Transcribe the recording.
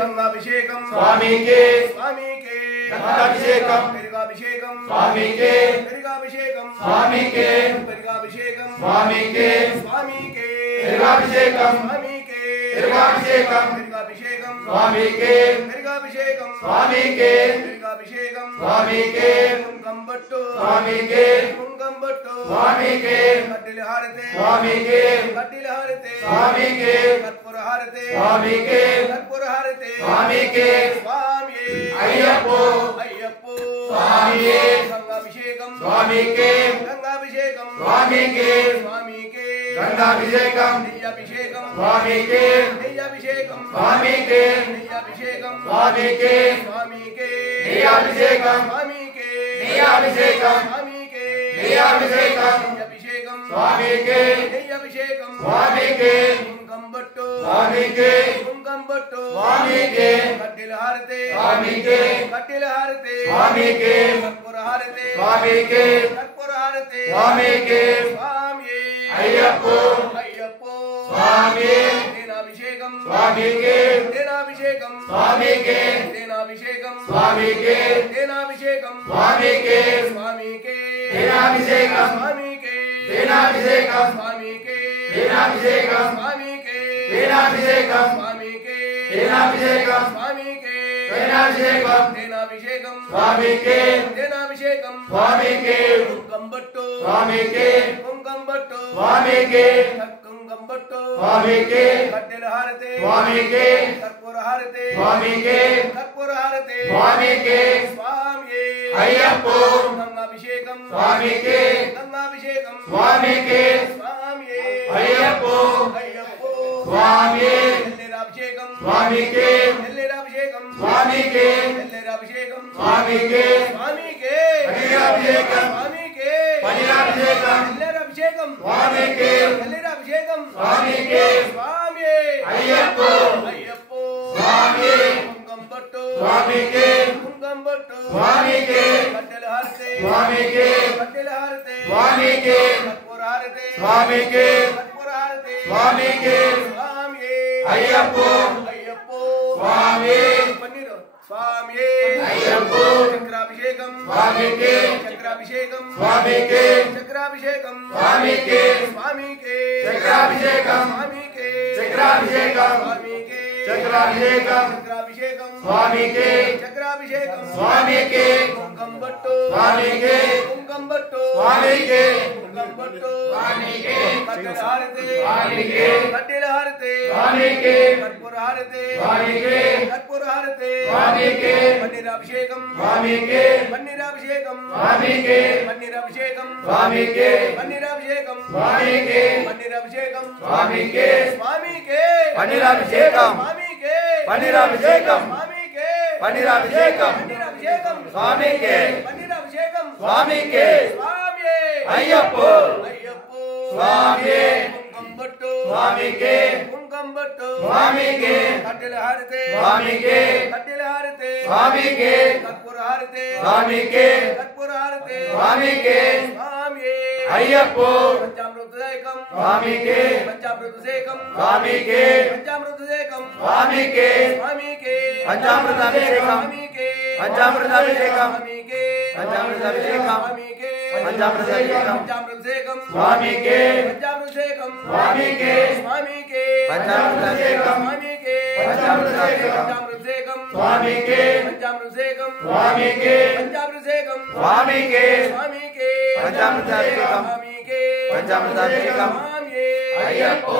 गंगाभिषेकम स्वामी के गंगाभिषेकम पेरिगाभिषेकम स्वामी के पेरिगाभिषेकम स्वामी के पेरिगाभिषेकम स्वामी के पेरिगाभिषेकम स्वामी के पेरिगाभिषेकम पेरिगाभिषेकम स्वामी के पेरिगाभिषेकम स्वामी के पेरिगाभिषेकम स्वामी के कुंकंबट्टु स्वामी के स्वामी के कट्टिलहारते स्वामी के स्वामी के कर्पूरहारते स्वामी के कर्पूरहारते स्वामी के स्वामी अय्यप्पो स्वामी गंगाभिषेकम स्वामी के गंगाभिषेकम स्वामी के गंगाभिषेकम नेय्याभिषेकम स्वामी के नेय्याभिषेकम स्वामी के नेय्याभिषेकम स्वामी के नेय्याभिषेकम स्वामी के नेय्याभिषेकम स्वामी के नेय्याभिषेकम नेय्याभिषेकम स्वामी के नेय्याभिषेकम स्वामी के कुंकंबट्टु स्वामी के स्वामी के कट्टिलहारते स्वामी के कट्टिलहारते स्वामी के कर्पूरहारते स्वामी के कर्पूरहारते स्वामी के स्वामी अय्यप्पो स्वामी तेनाभिषेकम स्वामी के तेनाभिषेकम स्वामी के तेनाभिषेकम स्वामी के तेनाभिषेकम स्वामी के स्वामी के तेनाभिषेकम स्वामी के तेनाभिषेकम स्वामी के तेनाभिषेकम स्वामी के तेनाभिषेकम स्वामी के तेनाभिषेकम स्वामी के तेनाभिषेकम तेनाभिषेकम स्वामी के तेनाभिषेकम स्वामी के कुंकंबट्टु स्वामी के कुंकंबट्टु स्वामी के कुंकंबट्टु स्वामी के कट्टिलहारते स्वामी के कर्पूरहारते स्वामी के कर्पूरहारते स्वामी के स्वामी अय्यप्पो गंगाभिषेकम स्वामी के गंगाभिषेकम स्वामी के स्वामी अय्यप्पो स्वामी एल्लेराभिषेकम स्वामी के एल्लेराभिषेकम स्वामी के एल्लेराभिषेकम स्वामी के स्वामी के पनीराभिषेकम स्वामी के पनीराभिषेकम एल्लेराभिषेकम स्वामी के एल्लेराभिषेकम स्वामी के स्वामी अय्यप्पो स्वामी कुंकंबट्टु स्वामी के कुंकंबट्टु स्वामी के कट्टिलहारते स्वामी के कट्टिलहारते स्वामी के कर्पूरहारते स्वामी के कर्पूरहारते स्वामी के स्वामी अय्यप्पो स्वामी पन्नीर स्वामी अय्यप्पो चक्राभिषेकम स्वामी के चक्राभिषेकम स्वामी के चक्राभिषेकम स्वामी के स्वामी के चक्राभिषेकम स्वामी के चक्राभिषेकम स्वामी के चक्राभिषेकम चक्राभिषेकम स्वामी के चक्राभिषेकम स्वामी के कुंकंबट्टु स्वामी के कुंकंबट्टु स्वामी के कुंकंबट्टु स्वामी के कट्टिलहारते स्वामी के कट्टिलहारते स्वामी के कर्पूरहारते स्वामी के कर्पूरहारते स्वामी के पन्नीराभिषेकम स्वामी के पन्नीराभिषेकम स्वामी के पन्नीराभिषेकम स्वामी के पन्नीराभिषेकम स्वामी के पन्नीराभिषेकम स्वामी के स्वामी के पनीराभिषेकम स्वामी के पनीराभिषेकम स्वामी के पनीराभिषेकम पन्नीराभिषेकम स्वामी के पन्नीराभिषेकम स्वामी के स्वामी अय्यप्पो स्वामी कुंकंबट्टु स्वामी के कुंकंबट्टु स्वामी के कट्टिलहारते स्वामी के कट्टिलहारते स्वामी के कर्पूरहारते स्वामी के कर्पूरहारते स्वामी के स्वामी अय्यप्पो पंचामृतसेकम स्वामी के पंचामृतसेकम स्वामी के पंचामृतसेकम स्वामी के स्वामी के पंचामृताभिषेकम स्वामी के पंचामृताभिषेकम स्वामी के पंचामृताभिषेकम स्वामी के पंचामृताभिषेकम पंचामृतसेकम स्वामी के पंचामृतसेकम स्वामी के स्वामी के पंचामृतसेकम स्वामी के पंचामृतसेकम पंचामृतसेकम स्वामी के पंचामृतसेकम स्वामी के पंचामृतसेकम स्वामी के स्वामी के पंचामृताभिषेकम स्वामी के पंचामृताभिषेकम स्वामी अय्यप्पो